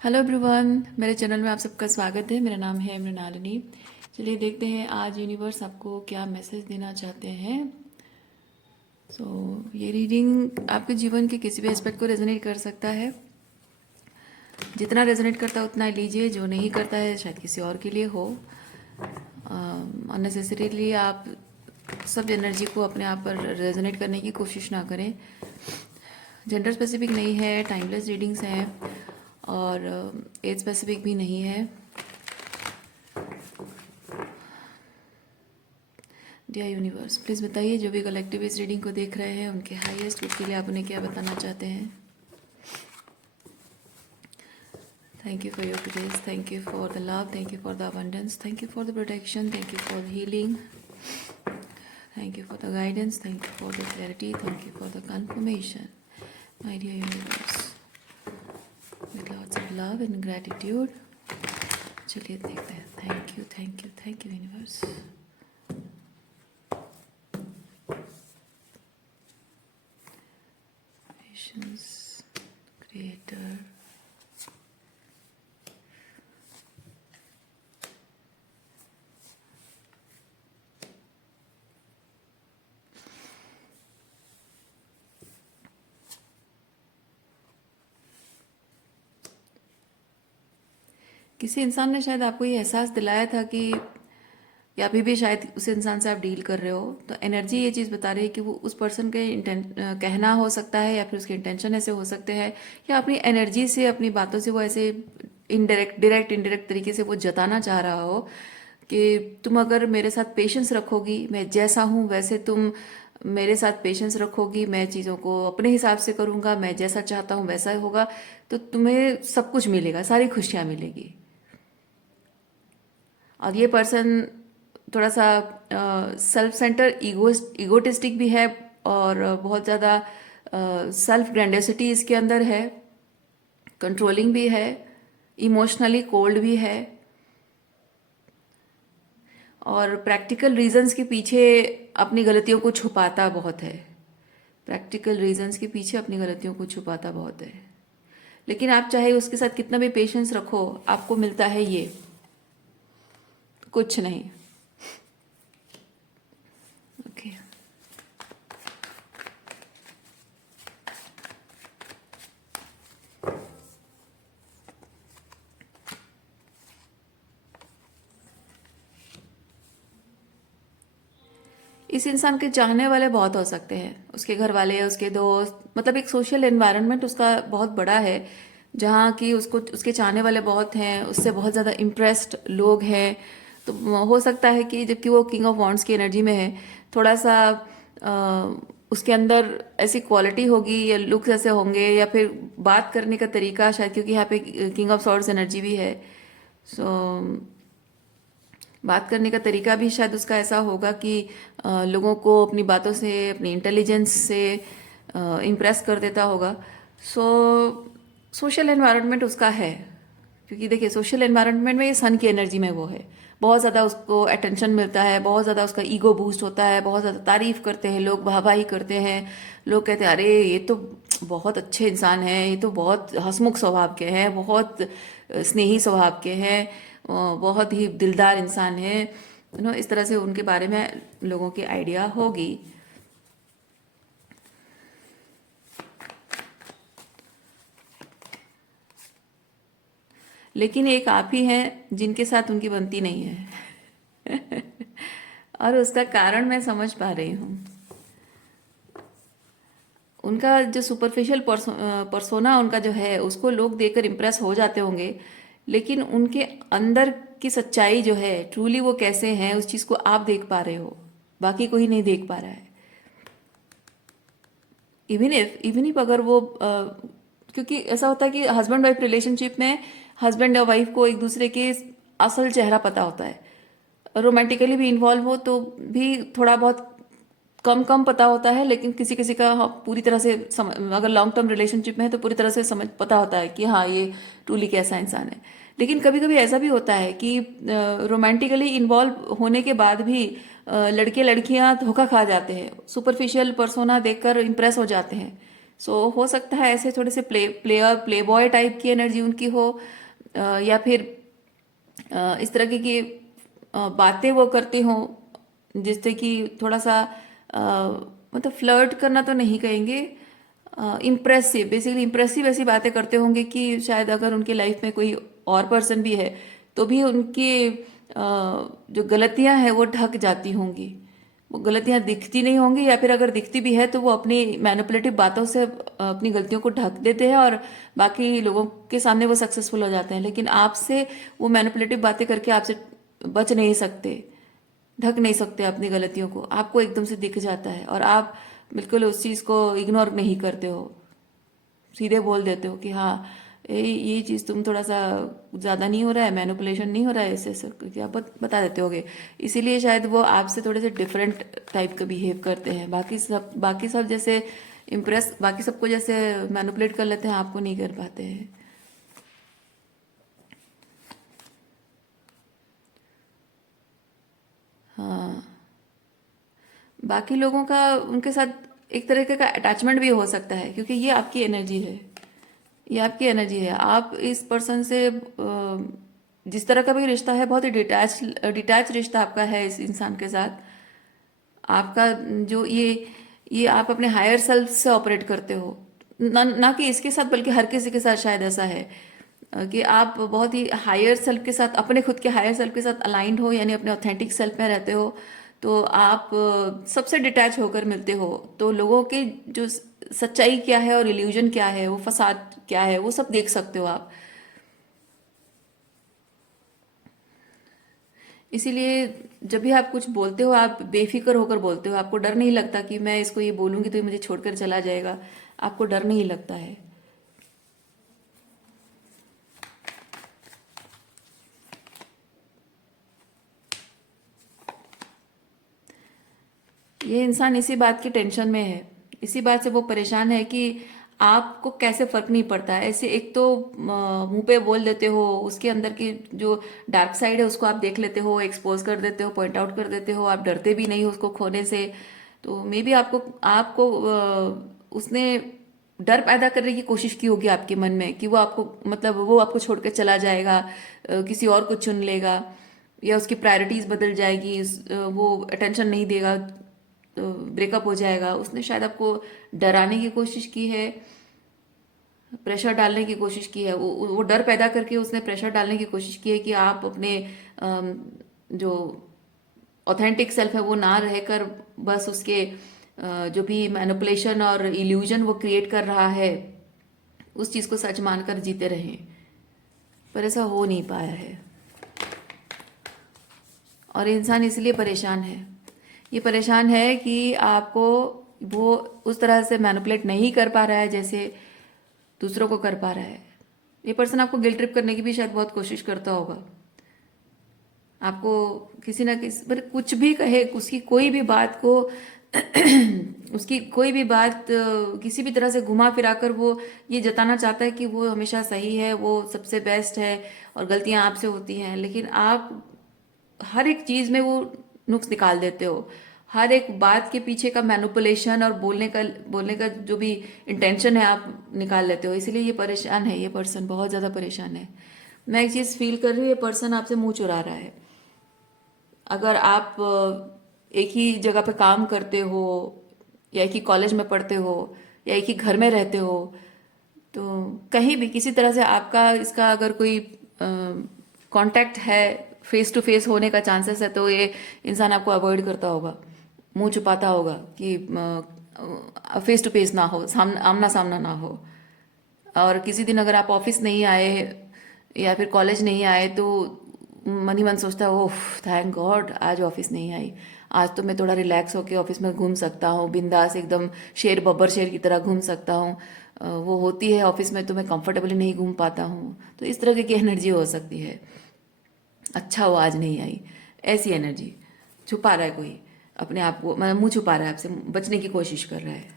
Hello everyone, मेरे channel में आप सबका स्वागत है। मेरा नाम है मृणालिनी। चलिए देखते हैं आज यूनिवर्स आपको क्या मैसेज देना चाहते हैं। ये रीडिंग आपके जीवन के किसी भी एस्पेक्ट को रेजोनेट कर सकता है। जितना रेजोनेट करता है उतना लीजिए, जो नहीं करता है शायद किसी और के लिए हो। अननेसेसरीली आप सब एनर्जी को अपने आप पर रेजोनेट करने की कोशिश ना करें। जेंडर स्पेसिफिक नहीं है, टाइमलेस रीडिंग्स हैं और एज स्पेसिफिक भी नहीं है। डियर यूनिवर्स, प्लीज़ बताइए जो भी कलेक्टिव इस रीडिंग को देख रहे हैं उनके हाईएस्ट गुड के लिए आप उन्हें क्या बताना चाहते हैं। Thank you for your grace, thank you for the love, thank you for the abundance, thank you for the protection, thank you for healing, thank you for the guidance, thank you for the clarity, thank you for the confirmation. My dear universe, with lots of love and gratitude. चलिए देखते हैं। Thank you, thank you, thank you universe. Creator, किसी इंसान ने शायद आपको ये एहसास दिलाया था कि या अभी भी शायद उस इंसान से आप डील कर रहे हो, तो एनर्जी ये चीज़ बता रही है कि वो उस पर्सन के कहना हो सकता है या फिर उसके इंटेंशन ऐसे हो सकते हैं, या अपनी एनर्जी से अपनी बातों से वो ऐसे इनडायरेक्ट तरीके से वो जताना चाह रहा हो कि तुम अगर मेरे साथ पेशेंस रखोगी, मैं जैसा हूँ वैसे तुम मेरे साथ पेशेंस रखोगी, मैं चीज़ों को अपने हिसाब से करूँगा, मैं जैसा चाहता हूँ वैसा होगा, तो तुम्हें सब कुछ मिलेगा, सारी खुशियाँ मिलेगी। और ये पर्सन थोड़ा सा सेल्फ सेंटर ईगोटिस्टिक भी है और बहुत ज़्यादा सेल्फ ग्रैंडियोसिटी इसके अंदर है, कंट्रोलिंग भी है, इमोशनली कोल्ड भी है और प्रैक्टिकल रीजंस के पीछे अपनी गलतियों को छुपाता बहुत है। प्रैक्टिकल रीजंस के पीछे अपनी गलतियों को छुपाता बहुत है, लेकिन आप चाहे उसके साथ कितना भी पेशेंस रखो, आपको मिलता है ये कुछ नहीं। ओके, इस इंसान के चाहने वाले बहुत हो सकते हैं, उसके घर वाले, उसके दोस्त, मतलब एक सोशल एनवायरनमेंट उसका बहुत बड़ा है जहाँ की उसको उसके चाहने वाले बहुत हैं, उससे बहुत ज़्यादा इम्प्रेस्ड लोग हैं। तो हो सकता है कि जबकि वो किंग ऑफ वॉन्ड्स की एनर्जी में है, थोड़ा सा उसके अंदर ऐसी क्वालिटी होगी या लुक्स ऐसे होंगे या फिर बात करने का तरीका शायद, क्योंकि यहाँ पे किंग ऑफ सॉर्ड्स एनर्जी भी है। सो बात करने का तरीका भी शायद उसका ऐसा होगा कि लोगों को अपनी बातों से, अपनी इंटेलिजेंस से इम्प्रेस कर देता होगा। सो सोशल एनवायरनमेंट उसका है, क्योंकि देखिए सोशल एनवायरनमेंट में ये सन की एनर्जी में वो है, बहुत ज़्यादा उसको अटेंशन मिलता है, बहुत ज़्यादा उसका ईगो बूस्ट होता है, बहुत ज़्यादा तारीफ करते हैं लोग, वाहवाही करते हैं लोग, कहते हैं अरे ये तो बहुत अच्छे इंसान हैं, ये तो बहुत हंसमुख स्वभाव के हैं, बहुत स्नेही स्वभाव के हैं, बहुत ही दिलदार इंसान है। इस तरह से उनके बारे में लोगों की आइडिया होगी। लेकिन एक आप ही हैं जिनके साथ उनकी बनती नहीं है और उसका कारण मैं समझ पा रही हूँ। उनका जो सुपरफिशियल परसोना उनका जो है, उसको लोग देखकर इम्प्रेस हो जाते होंगे, लेकिन उनके अंदर की सच्चाई जो है, ट्रूली वो कैसे हैं, उस चीज़ को आप देख पा रहे हो, बाकी कोई नहीं देख पा रहा है। इवन इफ अगर वो क्योंकि ऐसा होता है कि हस्बैंड वाइफ रिलेशनशिप में हस्बैंड और वाइफ को एक दूसरे के असल चेहरा पता होता है। रोमांटिकली भी इन्वॉल्व हो तो भी थोड़ा बहुत कम कम पता होता है, लेकिन किसी किसी का हाँ, पूरी तरह से अगर लॉन्ग टर्म रिलेशनशिप में है तो पूरी तरह से समझ पता होता है कि हाँ ये ट्रूली कैसा इंसान है। लेकिन कभी कभी ऐसा भी होता है कि रोमांटिकली इन्वॉल्व होने के बाद भी लड़के लड़कियां धोखा खा जाते हैं, सुपरफिशियल पर्सोना देखकर इम्प्रेस हो जाते हैं, सो हो सकता है ऐसे थोड़े से प्ले बॉय टाइप की एनर्जी उनकी हो, या फिर इस तरह की बातें वो करते हों जिससे कि थोड़ा सा अ, मतलब फ्लर्ट करना तो नहीं कहेंगे, इम्प्रेसिव, बेसिकली इम्प्रेसिव ऐसी बातें करते होंगे कि शायद अगर उनकी लाइफ में कोई और पर्सन भी है तो भी उनकी जो गलतियां हैं वो ढक जाती होंगी, वो गलतियां दिखती नहीं होंगी, या फिर अगर दिखती भी है तो वो अपनी मैनिपुलेटिव बातों से अपनी गलतियों को ढक देते हैं और बाकी लोगों के सामने वो सक्सेसफुल हो जाते हैं। लेकिन आपसे वो मैनिपुलेटिव बातें करके आपसे बच नहीं सकते, ढक नहीं सकते अपनी गलतियों को, आपको एकदम से दिख जाता है और आप बिल्कुल उस चीज़ को इग्नोर नहीं करते हो, सीधे बोल देते हो कि हाँ ये चीज़ तुम थोड़ा सा ज़्यादा नहीं हो रहा है, मैनिपुलेशन नहीं हो रहा है, ऐसे ऐसे करके आप बता देते होगे। इसीलिए शायद वो आपसे थोड़े से डिफरेंट टाइप का बिहेव करते हैं। बाकी सब जैसे इम्प्रेस, बाकी सबको जैसे मैनिपुलेट कर लेते हैं, आपको नहीं कर पाते हैं। हाँ, बाकी लोगों का उनके साथ एक तरीके का अटैचमेंट भी हो सकता है, क्योंकि ये आपकी एनर्जी है, ये आपकी एनर्जी है। आप इस पर्सन से जिस तरह का भी रिश्ता है, बहुत ही डिटैच रिश्ता आपका है इस इंसान के साथ। आपका जो ये आप अपने हायर सेल्फ से ऑपरेट करते हो, ना कि इसके साथ, बल्कि हर किसी के साथ शायद ऐसा है कि आप बहुत ही हायर सेल्फ के साथ, अपने खुद के हायर सेल्फ के साथ अलाइंड हो, यानी अपने ऑथेंटिक सेल्फ में रहते हो। तो आप सबसे डिटैच होकर मिलते हो, तो लोगों के जो सच्चाई क्या है और इल्यूजन क्या है, वो फसाद क्या है, वो सब देख सकते हो आप। इसीलिए जब भी आप कुछ बोलते हो, आप बेफिक्र होकर बोलते हो, आपको डर नहीं लगता कि मैं इसको ये बोलूंगी तो ये मुझे छोड़कर चला जाएगा, आपको डर नहीं लगता है। ये इंसान इसी बात की टेंशन में है, इसी बात से वो परेशान है कि आपको कैसे फर्क नहीं पड़ता है। ऐसे एक तो मुंह पे बोल देते हो, उसके अंदर की जो डार्क साइड है उसको आप देख लेते हो, एक्सपोज कर देते हो, पॉइंट आउट कर देते हो, आप डरते भी नहीं हो उसको खोने से। तो मे बी आपको आपको उसने डर पैदा करने की कोशिश की होगी आपके मन में कि वो आपको, मतलब वो आपको छोड़ के चला जाएगा, किसी और को चुन लेगा, या उसकी प्रायोरिटीज बदल जाएगी, वो अटेंशन नहीं देगा, ब्रेकअप हो जाएगा। उसने शायद आपको डराने की कोशिश की है, प्रेशर डालने की कोशिश की है, वो डर पैदा करके उसने प्रेशर डालने की कोशिश की है कि आप अपने जो ऑथेंटिक सेल्फ है वो ना रहकर बस उसके जो भी मैनिपुलेशन और इल्यूजन वो क्रिएट कर रहा है उस चीज़ को सच मानकर जीते रहें। पर ऐसा हो नहीं पाया है और इंसान इसलिए परेशान है। ये परेशान है कि आपको वो उस तरह से मैनिपुलेट नहीं कर पा रहा है जैसे दूसरों को कर पा रहा है। ये पर्सन आपको गिल्ट ट्रिप करने की भी शायद बहुत कोशिश करता होगा, आपको किसी ना किसी पर कुछ भी कहे, उसकी कोई भी बात को उसकी कोई भी बात किसी भी तरह से घुमा फिरा कर वो ये जताना चाहता है कि वो हमेशा सही है, वो सबसे बेस्ट है और गलतियां आपसे होती हैं। लेकिन आप हर एक चीज में वो नुक्स निकाल देते हो, हर एक बात के पीछे का मैनिपुलेशन और बोलने का जो भी इंटेंशन है आप निकाल लेते हो। इसीलिए ये परेशान है, ये पर्सन बहुत ज्यादा परेशान है। मैं एक चीज फील कर रही हूँ, ये पर्सन आपसे मुंह चुरा रहा है। अगर आप एक ही जगह पे काम करते हो, या एक ही कॉलेज में पढ़ते हो, या एक ही घर में रहते हो, तो कहीं भी किसी तरह से आपका इसका अगर कोई कांटेक्ट है, फेस टू फेस होने का चांसेस है, तो ये इंसान आपको अवॉइड करता होगा, मुंह छुपाता होगा कि फेस टू फेस ना हो, आमना सामना ना हो। और किसी दिन अगर आप ऑफिस नहीं आए या फिर कॉलेज नहीं आए तो मन ही मन सोचता है, ओह थैंक गॉड आज ऑफिस नहीं आई, आज तो मैं थोड़ा रिलैक्स होके ऑफिस में घूम सकता हूँ, बिंदास एकदम शेर बब्बर शेर की तरह घूम सकता हूँ। वो होती है ऑफिस में तो मैं कंफर्टेबली नहीं घूम पाता हूँ। तो इस तरह की एनर्जी हो सकती है, अच्छा वो आज नहीं आई, ऐसी एनर्जी छुपा रहा है कोई अपने आप को, मतलब मुंह छुपा रहा है, आपसे बचने की कोशिश कर रहा है।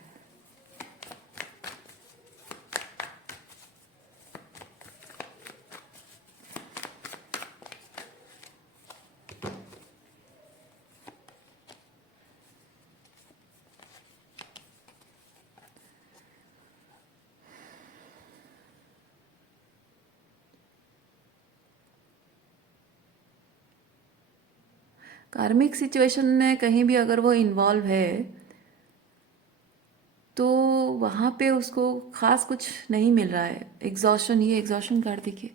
कार्मिक सिचुएशन में कहीं भी अगर वो इन्वॉल्व है तो वहाँ पे उसको खास कुछ नहीं मिल रहा है। एग्जॉशन, ये एग्जॉशन कार्ड देखिए,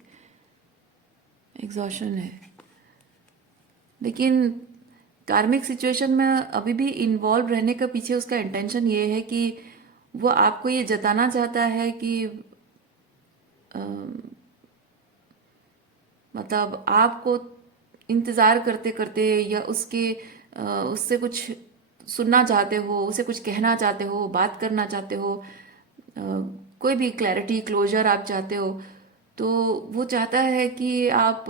एग्जॉशन है। लेकिन कार्मिक सिचुएशन में अभी भी इन्वॉल्व रहने का पीछे उसका इंटेंशन ये है कि वो आपको ये जताना चाहता है कि मतलब आपको इंतज़ार करते करते या उससे कुछ सुनना चाहते हो, उसे कुछ कहना चाहते हो, बात करना चाहते हो, अ, कोई भी क्लैरिटी क्लोजर आप चाहते हो, तो वो चाहता है कि आप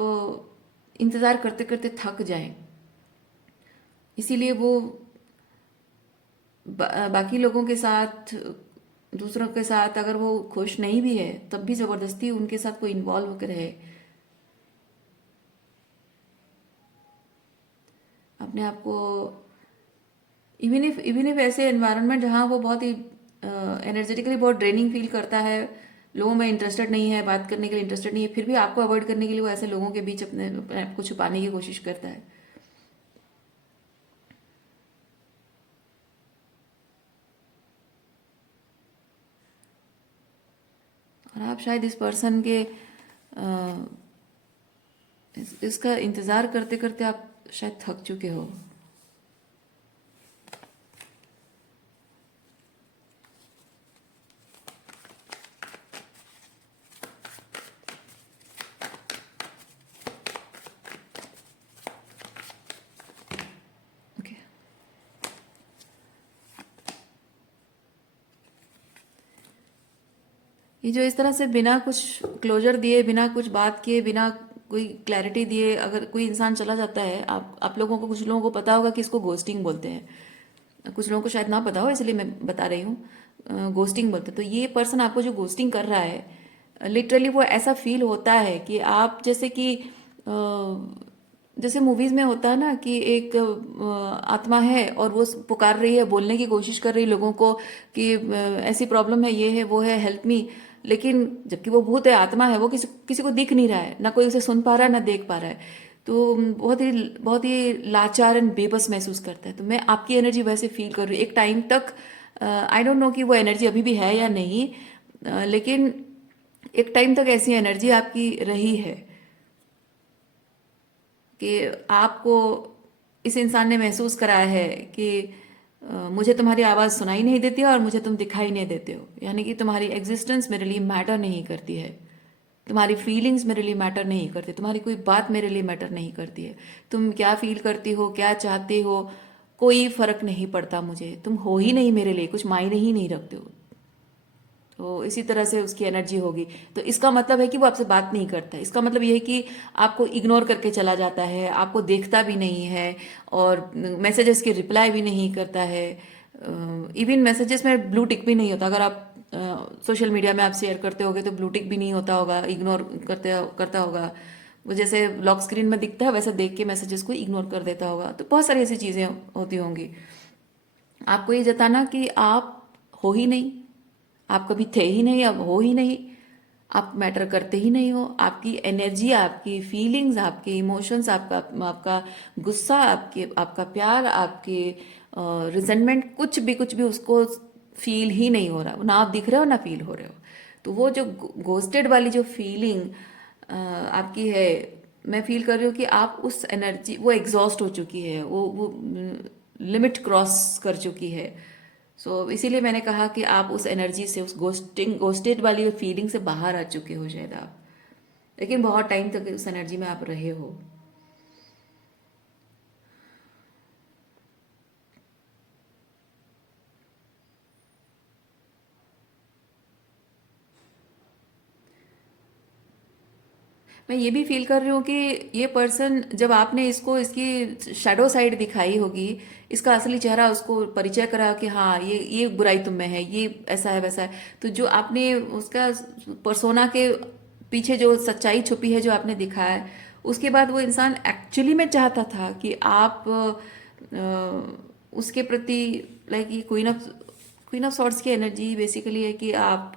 इंतज़ार करते करते थक जाएं। इसीलिए वो बाकी लोगों के साथ, दूसरों के साथ अगर वो खुश नहीं भी है तब भी ज़बरदस्ती उनके साथ कोई इन्वॉल्व होकर रहे, अपने आप को। इवन इफ ऐसे एनवायरनमेंट जहाँ वो बहुत ही एनर्जेटिकली बहुत ड्रेनिंग फील करता है, लोगों में इंटरेस्टेड नहीं है, बात करने के लिए इंटरेस्टेड नहीं है, फिर भी आपको अवॉइड करने के लिए वो ऐसे लोगों के बीच अपने आप को छुपाने की कोशिश करता है। और आप शायद इस पर्सन के इसका इंतज़ार करते करते आप शायद थक चुके हो। ओके, ये जो इस तरह से बिना कुछ क्लोजर दिए, बिना कुछ बात किए, बिना कोई क्लैरिटी दिए अगर कोई इंसान चला जाता है, आप लोगों को, कुछ लोगों को पता होगा कि इसको घोस्टिंग बोलते हैं, कुछ लोगों को शायद ना पता हो, इसलिए मैं बता रही हूँ। घोस्टिंग बोलते हैं। तो ये पर्सन आपको जो घोस्टिंग कर रहा है, लिटरली वो ऐसा फील होता है कि आप जैसे कि जैसे मूवीज में होता है ना कि एक आत्मा है और वो पुकार रही है, बोलने की कोशिश कर रही है लोगों को कि ऐसी प्रॉब्लम है, ये है, वो है, हेल्प मी। लेकिन जबकि वो भूत है, आत्मा है, वो किसी किसी को दिख नहीं रहा है, ना कोई उसे सुन पा रहा है, ना देख पा रहा है। तो बहुत ही लाचार एंड बेबस महसूस करता है। तो मैं आपकी एनर्जी वैसे फील कर रही हूँ एक टाइम तक। आई डोंट नो कि वो एनर्जी अभी भी है या नहीं, लेकिन एक टाइम तक ऐसी एनर्जी आपकी रही है कि आपको इस इंसान ने महसूस कराया है कि मुझे तुम्हारी आवाज़ सुनाई नहीं देती है और मुझे तुम दिखाई नहीं देते हो, यानी कि तुम्हारी एग्जिस्टेंस मेरे लिए मैटर नहीं करती है, तुम्हारी फीलिंग्स मेरे लिए मैटर नहीं करती, तुम्हारी कोई बात मेरे लिए मैटर नहीं करती है, तुम क्या फील करती हो, क्या चाहते हो, कोई फर्क नहीं पड़ता मुझे, तुम हो ही नहीं मेरे लिए, कुछ मायने ही नहीं रखते हो। तो इसी तरह से उसकी एनर्जी होगी। तो इसका मतलब है कि वो आपसे बात नहीं करता है, इसका मतलब ये है कि आपको इग्नोर करके चला जाता है, आपको देखता भी नहीं है और मैसेजेस की रिप्लाई भी नहीं करता है। इवन मैसेजेस में ब्लू टिक भी नहीं होता। अगर आप सोशल मीडिया में आप शेयर करते होगे तो ब्लू टिक भी नहीं होता होगा, इग्नोर करता होगा। वो जैसे लॉक स्क्रीन में दिखता है वैसा देख के मैसेजेस को इग्नोर कर देता होगा। तो बहुत सारी ऐसी चीज़ें होती होंगी। आपको ये जताना कि आप हो ही नहीं, आप कभी थे ही नहीं, अब हो ही नहीं, आप मैटर करते ही नहीं हो, आपकी एनर्जी, आपकी फीलिंग्स, आपके इमोशंस, आपका आपका गुस्सा, आपका प्यार, आपके रिजेंटमेंट, कुछ भी उसको फील ही नहीं हो रहा, ना आप दिख रहे हो ना फील हो रहे हो। तो वो जो घोस्टेड वाली जो फीलिंग आपकी है, मैं फील कर रही हूँ कि आप उस एनर्जी, वो एग्जॉस्ट हो चुकी है, वो लिमिट क्रॉस कर चुकी है। इसीलिए मैंने कहा कि आप उस एनर्जी से, उस घोस्टेड वाली फीलिंग से बाहर आ चुके हो शायद आप, लेकिन बहुत टाइम तक उस एनर्जी में आप रहे हो। मैं ये भी फील कर रही हूँ कि ये पर्सन, जब आपने इसको इसकी शैडो साइड दिखाई होगी, इसका असली चेहरा उसको परिचय करा कि हाँ ये बुराई तुम में है, ये ऐसा है वैसा है, तो जो आपने उसका परसोना के पीछे जो सच्चाई छुपी है, जो आपने दिखाया है, उसके बाद वो इंसान एक्चुअली में चाहता था कि आप उसके प्रति, लाइक ये क्वीन ऑफ सॉर्ड्स की एनर्जी बेसिकली है कि आप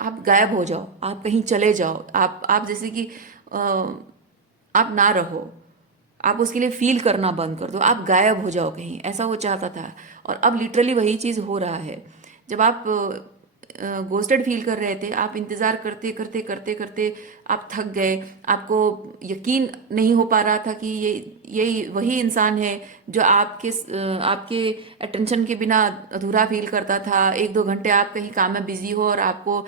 गायब हो जाओ, आप कहीं चले जाओ, आप जैसे कि आप ना रहो, आप उसके लिए फील करना बंद कर दो, आप गायब हो जाओ कहीं, ऐसा वो चाहता था। और अब लिटरली वही चीज़ हो रहा है। जब आप गोस्टेड फील कर रहे थे, आप इंतज़ार करते करते करते करते आप थक गए, आपको यकीन नहीं हो पा रहा था कि यही वही इंसान है जो आपके अटेंशन के बिना अधूरा फील करता था। एक दो घंटे आप कहीं काम में बिजी हो और आपको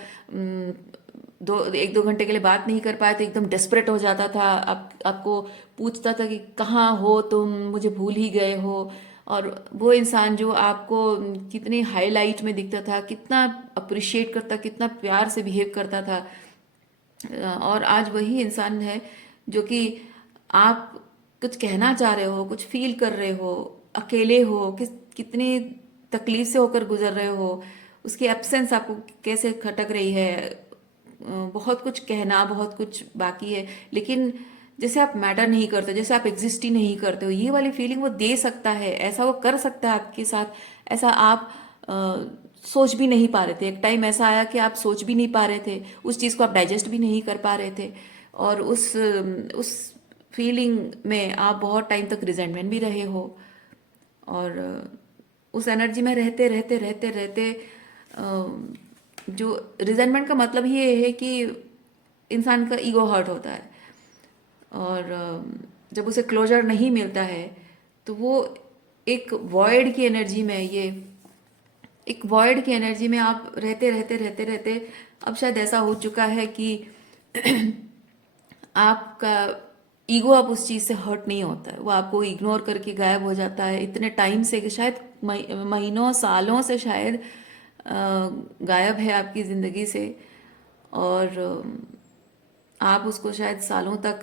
एक दो घंटे के लिए बात नहीं कर पाए तो एकदम डेस्परेट हो जाता था। आपको पूछता था कि कहाँ हो तुम, मुझे भूल ही गए हो। और वो इंसान जो आपको कितनी हाईलाइट में दिखता था, कितना अप्रिशिएट करता, कितना प्यार से बिहेव करता था, और आज वही इंसान है जो कि आप कुछ कहना चाह रहे हो, कुछ फील कर रहे हो, अकेले हो, कितनी तकलीफ से होकर गुजर रहे हो, उसकी एब्सेंस आपको कैसे खटक रही है। बहुत कुछ कहना, बहुत कुछ बाकी है, लेकिन जैसे आप मैटर नहीं करते, जैसे आप एग्जिस्ट ही नहीं करते हो, ये वाली फीलिंग वो दे सकता है, ऐसा वो कर सकता है आपके साथ। ऐसा आप सोच भी नहीं पा रहे थे। एक टाइम ऐसा आया कि आप सोच भी नहीं पा रहे थे, उस चीज़ को आप डाइजेस्ट भी नहीं कर पा रहे थे, और उस फीलिंग में आप बहुत टाइम तक रिजेंटमेंट भी रहे हो। और उस एनर्जी में रहते रहते रहते रहते जो रिजेंटमेंट का मतलब ही ये है कि इंसान का ईगो हर्ट होता है, और जब उसे क्लोजर नहीं मिलता है तो वो एक वॉइड की एनर्जी में, ये एक वॉइड की एनर्जी में आप रहते रहते रहते रहते अब शायद ऐसा हो चुका है कि आपका ईगो अब उस चीज़ से हर्ट नहीं होता है, वो आपको इग्नोर करके गायब हो जाता है इतने टाइम से कि शायद महीनों सालों से शायद गायब है आपकी ज़िंदगी से। और आप उसको शायद सालों तक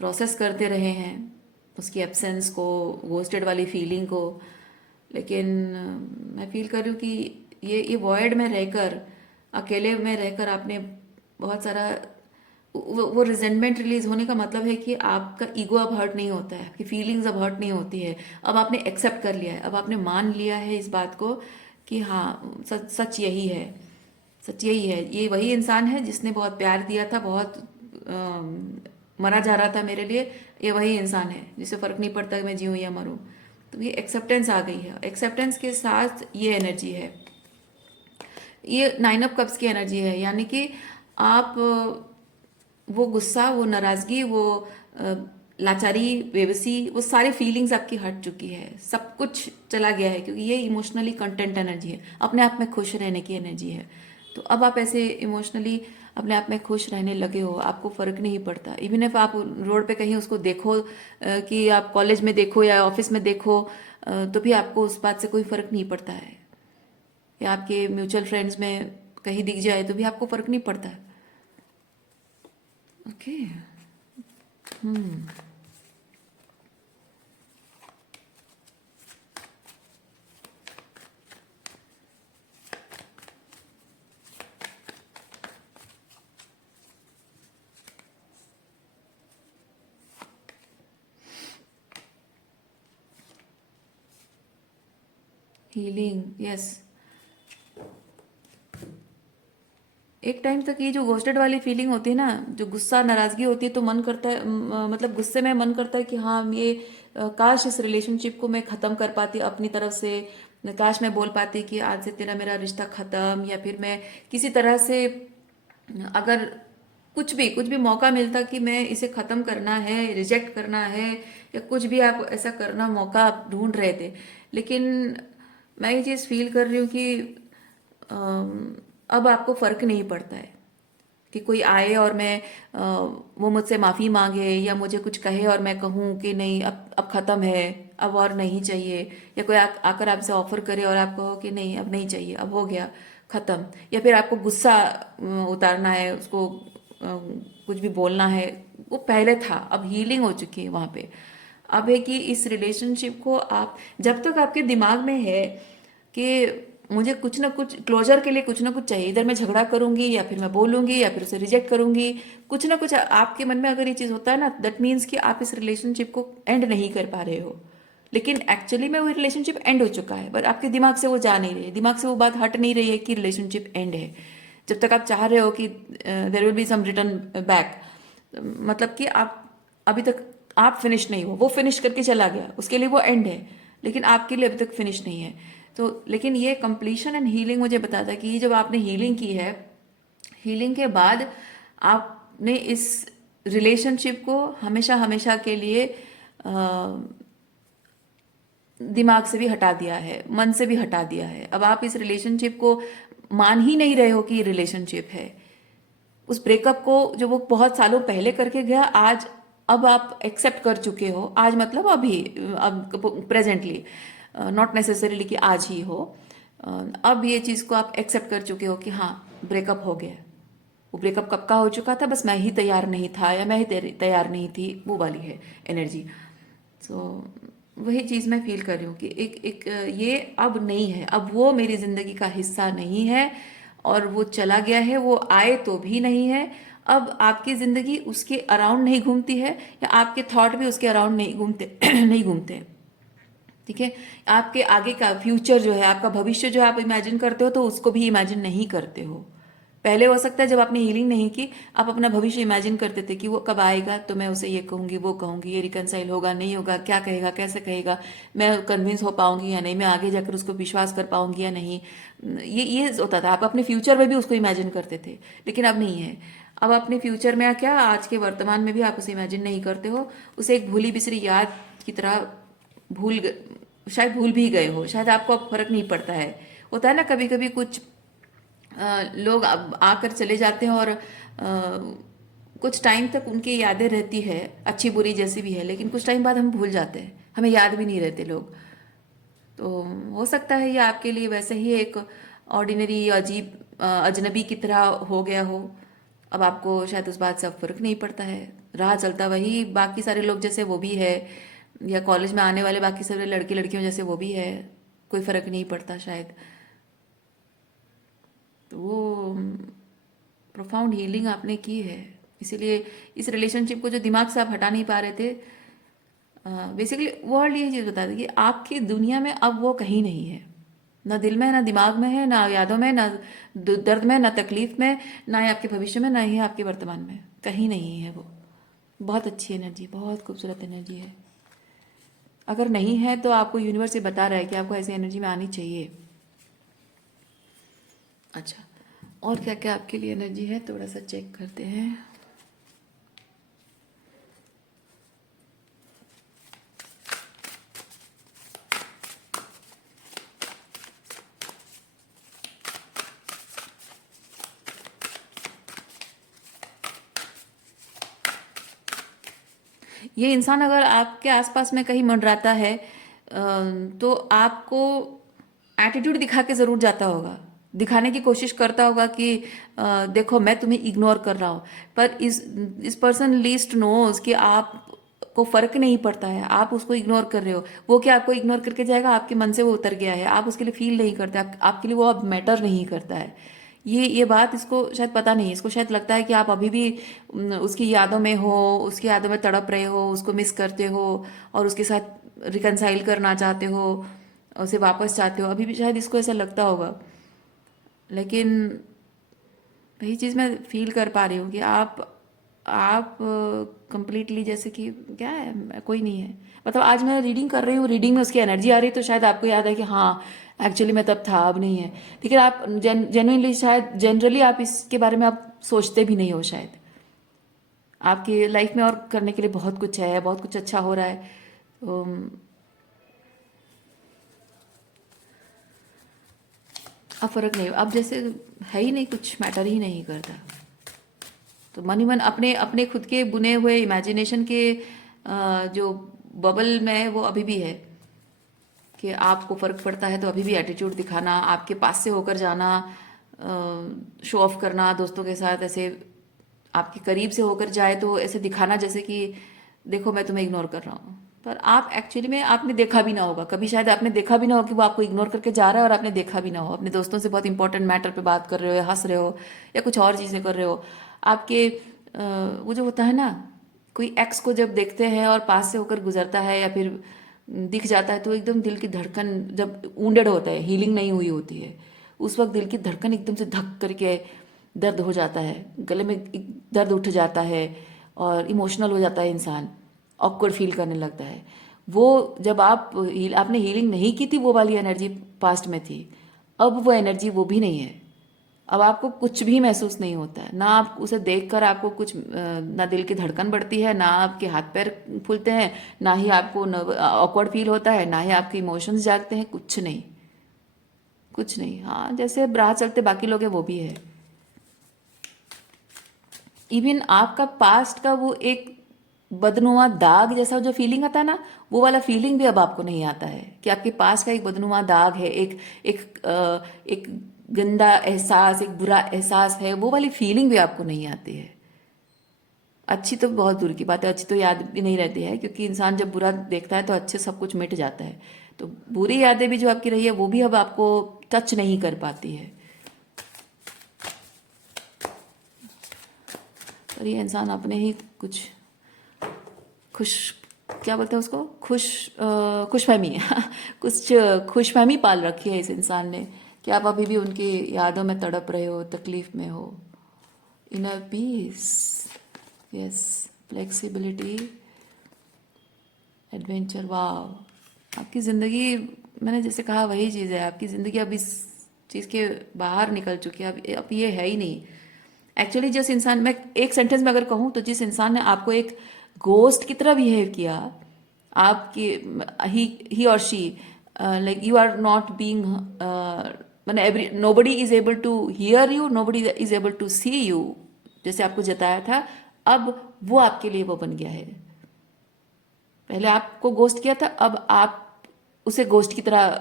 प्रोसेस करते रहे हैं, उसकी एब्सेंस को, गोस्टेड वाली फीलिंग को। लेकिन मैं फील कर रही हूँ कि ये वॉइड में रहकर, अकेले में रहकर आपने बहुत सारा वो रिजेंटमेंट रिलीज होने का मतलब है कि आपका ईगो अब हर्ट नहीं होता है, आपकी फीलिंग्स अब हर्ट नहीं होती है। अब आपने एक्सेप्ट कर लिया है, अब आपने मान लिया है इस बात को कि हाँ, सच सच यही है, सच यही है। ये वही इंसान है जिसने बहुत प्यार दिया था, बहुत मरा जा रहा था मेरे लिए। ये वही इंसान है जिसे फर्क नहीं पड़ता कि मैं जीऊँ या मरूँ। तो ये एक्सेप्टेंस आ गई है, एक्सेप्टेंस के साथ ये एनर्जी है, ये 9 ऑफ कप्स की एनर्जी है। यानी कि आप वो गुस्सा, वो नाराजगी, वो लाचारी, बेबसी, वो सारी फीलिंग्स आपकी हट चुकी है, सब कुछ चला गया है, क्योंकि ये इमोशनली कंटेंट एनर्जी है, अपने आप में खुश रहने की एनर्जी है। तो अब आप ऐसे इमोशनली अपने आप में खुश रहने लगे हो, आपको फर्क नहीं पड़ता। इवन इफ आप रोड पे कहीं उसको देखो, कि आप कॉलेज में देखो या ऑफिस में देखो, तो भी आपको उस बात से कोई फर्क नहीं पड़ता है। या आपके म्यूचुअल फ्रेंड्स में कहीं दिख जाए तो भी आपको फर्क नहीं पड़ता है। ओके। Healing, yes. एक टाइम तक ये जो घोस्टेड वाली फीलिंग होती है ना, जो गुस्सा नाराजगी होती है, तो मन करता है, मतलब गुस्से में मन करता है कि हाँ, ये काश इस रिलेशनशिप को मैं ख़त्म कर पाती अपनी तरफ से। काश मैं बोल पाती कि आज से तेरा मेरा रिश्ता ख़त्म, या फिर मैं किसी तरह से, अगर कुछ भी मौका मिलता कि मैं इसे ख़त्म करना है, रिजेक्ट करना है, या कुछ भी आप ऐसा करना मौका आप ढूंढ रहे थे। लेकिन मैं ये चीज़ फील कर रही हूँ कि अब आपको फ़र्क नहीं पड़ता है कि कोई आए और मैं वो मुझसे माफ़ी मांगे, या मुझे कुछ कहे और मैं कहूँ कि नहीं, अब ख़त्म है, अब और नहीं चाहिए। या कोई आकर आपसे ऑफर करे और आप कहो कि नहीं, अब नहीं चाहिए, अब हो गया, ख़त्म। या फिर आपको गुस्सा उतारना है, उसको कुछ भी बोलना है, वो पहले था, अब हीलिंग हो चुकी है वहाँ पे। अब है कि इस रिलेशनशिप को आप, जब तक आपके दिमाग में है कि मुझे कुछ ना कुछ क्लोजर के लिए कुछ ना कुछ चाहिए, इधर मैं झगड़ा करूंगी, या फिर मैं बोलूंगी, या फिर उसे रिजेक्ट करूंगी, कुछ ना कुछ आपके मन में अगर ये चीज़ होता है ना, दैट मीन्स कि आप इस रिलेशनशिप को एंड नहीं कर पा रहे हो। लेकिन एक्चुअली में वो रिलेशनशिप एंड हो चुका है, बट आपके दिमाग से वो जा नहीं रही है, दिमाग से वो बात हट नहीं रही है कि रिलेशनशिप एंड है। जब तक आप चाह रहे हो कि there will be some return back, मतलब कि आप अभी तक आप फिनिश नहीं हो, वो फिनिश करके चला गया, उसके लिए वो एंड है, लेकिन आपके लिए अभी तक फिनिश नहीं है। तो लेकिन ये कंप्लीशन एंड हीलिंग मुझे बताता है कि ये जब आपने हीलिंग की है, हीलिंग के बाद आपने इस रिलेशनशिप को हमेशा हमेशा के लिए दिमाग से भी हटा दिया है, मन से भी हटा दिया है। अब आप इस रिलेशनशिप को मान ही नहीं रहे हो कि ये रिलेशनशिप है। उस ब्रेकअप को जो वो बहुत सालों पहले करके गया, आज अब आप एक्सेप्ट कर चुके हो। आज मतलब अभी, अब प्रेजेंटली, नॉट नेसेसरीली कि आज ही हो। अब ये चीज़ को आप एक्सेप्ट कर चुके हो कि हाँ, ब्रेकअप हो गया। वो ब्रेकअप कब का हो चुका था, बस मैं ही तैयार नहीं था या मैं ही तैयार नहीं थी, वो वाली है एनर्जी। सो वही चीज़ मैं फील कर रही हूँ कि एक ये अब नहीं है, अब वो मेरी ज़िंदगी का हिस्सा नहीं है और वो चला गया है, वो आए तो भी नहीं है। अब आपकी ज़िंदगी उसके अराउंड नहीं घूमती है, या आपके थॉट भी उसके अराउंड नहीं घूमते नहीं घूमते। ठीक है, आपके आगे का फ्यूचर जो है, आपका भविष्य जो आप इमेजिन करते हो, तो उसको भी इमेजिन नहीं करते हो। पहले हो सकता है जब आपने हीलिंग नहीं की, आप अपना भविष्य इमेजिन करते थे कि वो कब आएगा तो मैं उसे ये कहूंगी, वो कहूंगी, ये रिकनसाइल होगा नहीं होगा, क्या कहेगा, कैसे कहेगा, मैं कन्विंस हो पाऊंगी या नहीं, मैं आगे जाकर उसको विश्वास कर पाऊंगी या नहीं। ये होता था, आप अपने फ्यूचर में भी उसको इमेजिन करते थे। लेकिन अब नहीं है। अब अपने फ्यूचर में क्या, आज के वर्तमान में भी आप उसे इमेजिन नहीं करते हो। उसे एक भूली बिसरी याद की तरह शायद भूल भी गए हो, शायद आपको अब फर्क नहीं पड़ता है। होता है ना कभी कभी कुछ लोग अब आकर चले जाते हैं और कुछ टाइम तक उनकी यादें रहती है, अच्छी बुरी जैसी भी है, लेकिन कुछ टाइम बाद हम भूल जाते हैं, हमें याद भी नहीं रहते लोग। तो हो सकता है ये आपके लिए वैसे ही एक ऑर्डिनरी, अजीब, अजनबी की तरह हो गया हो। अब आपको शायद उस बात से अब फर्क नहीं पड़ता है, राह चलता वही बाकी सारे लोग जैसे वो भी है, या कॉलेज में आने वाले बाकी सारे लड़के लड़कियों जैसे वो भी है, कोई फर्क नहीं पड़ता शायद। तो वो प्रोफाउंड हीलिंग आपने की है, इसीलिए इस रिलेशनशिप को जो दिमाग से आप हटा नहीं पा रहे थे, बेसिकली वर्ल्ड ये चीज़ बता देगी, आपकी दुनिया में अब वो कहीं नहीं है। ना दिल में, ना दिमाग में है, ना यादों में, ना दर्द में, ना तकलीफ में, ना ही आपके भविष्य में, ना ही आपके वर्तमान में, कहीं नहीं है वो। बहुत अच्छी एनर्जी, बहुत खूबसूरत एनर्जी है। अगर नहीं है तो आपको यूनिवर्स ये बता रहा है कि आपको ऐसी एनर्जी में आनी चाहिए। अच्छा, और क्या क्या आपके लिए एनर्जी है, थोड़ा सा चेक करते हैं। ये इंसान अगर आपके आसपास में कहीं मंडराता है, तो आपको एटीट्यूड दिखा के ज़रूर जाता होगा, दिखाने की कोशिश करता होगा कि देखो मैं तुम्हें इग्नोर कर रहा हूँ। पर इस पर्सन लीस्ट नोज कि आप को फर्क नहीं पड़ता है, आप उसको इग्नोर कर रहे हो। वो क्या आपको इग्नोर करके जाएगा, आपके मन से वो उतर गया है, आप उसके लिए फील नहीं करते, आपके लिए वो अब मैटर नहीं करता है। ये बात इसको शायद पता नहीं है। इसको शायद लगता है कि आप अभी भी उसकी यादों में हो, उसकी यादों में तड़प रहे हो, उसको मिस करते हो और उसके साथ रिकनसाइल करना चाहते हो, उसे वापस चाहते हो, अभी भी शायद इसको ऐसा लगता होगा। लेकिन वही चीज़ मैं फील कर पा रही हूँ कि आप कंप्लीटली जैसे कि क्या है, कोई नहीं है। मतलब आज मैं रीडिंग कर रही हूँ, रीडिंग में उसकी एनर्जी आ रही है, तो शायद आपको याद है कि हाँ एक्चुअली मैं तब था, अब नहीं है। लेकिन आप जेन्युइनली शायद जनरली आप इसके बारे में आप सोचते भी नहीं हो शायद। आपकी लाइफ में और करने के लिए बहुत कुछ है, बहुत कुछ अच्छा हो रहा है। अब फर्क नहीं, अब जैसे है ही नहीं, कुछ मैटर ही नहीं करता। तो मन ही मन अपने अपने खुद के बुने हुए इमेजिनेशन के जो बबल में है, वो अभी भी है कि आपको फर्क पड़ता है तो अभी भी एटीट्यूड दिखाना, आपके पास से होकर जाना, शो ऑफ करना दोस्तों के साथ, ऐसे आपके करीब से होकर जाए तो ऐसे दिखाना जैसे कि देखो मैं तुम्हें इग्नोर कर रहा हूँ। पर आप एक्चुअली में आपने देखा भी ना होगा कभी, शायद आपने देखा भी ना हो कि वो आपको इग्नोर करके जा रहा है, और आपने देखा भी ना हो, अपने दोस्तों से बहुत इंपॉर्टेंट मैटर पे बात कर रहे हो, या हंस रहे हो, या कुछ और चीज़ें कर रहे हो। आपके वो जो होता है ना, कोई एक्स को जब देखते हैं और पास से होकर गुजरता है या फिर दिख जाता है, तो एकदम दिल की धड़कन जब वुंडेड होता है, हीलिंग नहीं हुई होती है, उस वक्त दिल की धड़कन एकदम से धक करके दर्द हो जाता है, गले में दर्द उठ जाता है और इमोशनल हो जाता है इंसान। ऑकवर्ड फील करने लगता है। वो जब आपने हीलिंग नहीं की थी, वो वाली एनर्जी पास्ट में थी। अब वो एनर्जी वो भी नहीं है। अब आपको कुछ भी महसूस नहीं होता है, ना आप उसे देखकर आपको कुछ ना दिल की धड़कन बढ़ती है, ना आपके हाथ पैर फूलते हैं, ना ही आपको ऑकवर्ड फील होता है, ना ही आपके इमोशंस जागते हैं, कुछ नहीं। कुछ नहीं। हाँ, जैसे राह चलते बाकी लोग हैं वो भी है। इवन आपका पास्ट का वो एक बदनुमा दाग जैसा जो फीलिंग आता है ना, वो वाला फीलिंग भी अब आपको नहीं आता है कि आपके पास का एक बदनुमा दाग है, एक गंदा एहसास, एक बुरा एहसास है, वो वाली फीलिंग भी आपको नहीं आती है। अच्छी तो बहुत दूर की बात है, अच्छी तो याद भी नहीं रहती है, क्योंकि इंसान जब बुरा देखता है तो अच्छे सब कुछ मिट जाता है। तो बुरी यादें भी जो आपकी रही है वो भी अब आपको टच नहीं कर पाती है। पर ये इंसान अपने ही कुछ खुश, क्या बोलते हैं उसको, खुशफहमी कुछ खुशफहमी पाल रखी है इस इंसान ने कि आप अभी भी उनकी यादों में तड़प रहे हो, तकलीफ में हो। Inner peace, yes, flexibility, adventure, वाह। आपकी ज़िंदगी, मैंने जैसे कहा वही चीज़ है, आपकी ज़िंदगी अब इस चीज़ के बाहर निकल चुकी है। अब ये है ही नहीं। एक्चुअली जिस इंसान, मैं एक सेंटेंस में अगर कहूँ तो जिस इंसान ने आपको एक गोस्ट की तरह बिहेव किया, आपकी, ही और she, like you are not being, मैंने every, nobody is able to hear you, nobody is able to see you, जैसे आपको जताया था, अब वो आपके लिए वो बन गया है। पहले आपको गोस्ट किया था, अब आप उसे गोस्ट की तरह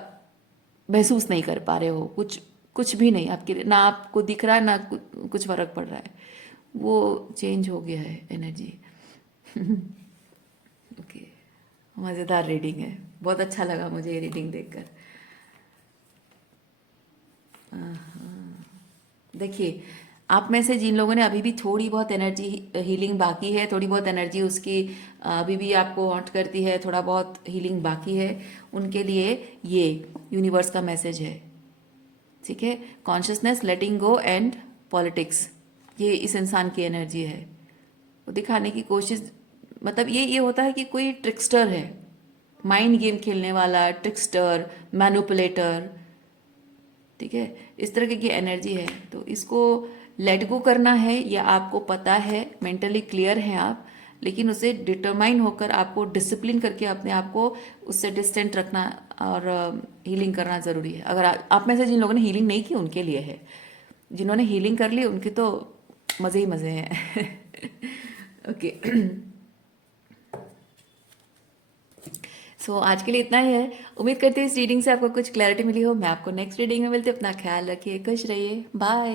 महसूस नहीं कर पा रहे हो। कुछ कुछ भी नहीं आपके, ना आपको दिख रहा है, ना कुछ फर्क पड़ रहा है। वो चेंज हो गया है एनर्जी। ओके, मज़ेदार रीडिंग है, बहुत अच्छा लगा मुझे ये रीडिंग देखकर। देखिए, आप में से जिन लोगों ने अभी भी थोड़ी बहुत एनर्जी हीलिंग बाकी है, थोड़ी बहुत एनर्जी उसकी अभी भी आपको हॉन्ट करती है, थोड़ा बहुत हीलिंग बाकी है, उनके लिए ये यूनिवर्स का मैसेज है। ठीक है, consciousness, letting go and politics, ये इस इंसान की एनर्जी है। वो दिखाने की कोशिश, मतलब ये होता है कि कोई ट्रिक्स्टर है, माइंड गेम खेलने वाला ट्रिक्स्टर, मैनुपुलेटर। ठीक है, इस तरह की एनर्जी है। तो इसको लेट गो करना है, या आपको पता है, मेंटली क्लियर हैं आप, लेकिन उसे डिटरमाइन होकर आपको डिसिप्लिन करके अपने आप को उससे डिस्टेंट रखना और हीलिंग करना ज़रूरी है। अगर आप में से जिन लोगों ने हीलिंग नहीं की उनके लिए है, जिन्होंने हीलिंग कर ली उनके तो मज़े ही मज़े हैं। ओके, सो आज के लिए इतना ही है। उम्मीद करती हूँ इस रीडिंग से आपको कुछ क्लैरिटी मिली हो। मैं आपको नेक्स्ट रीडिंग में मिलती हूँ। अपना ख्याल रखिए, खुश रहिए, बाय।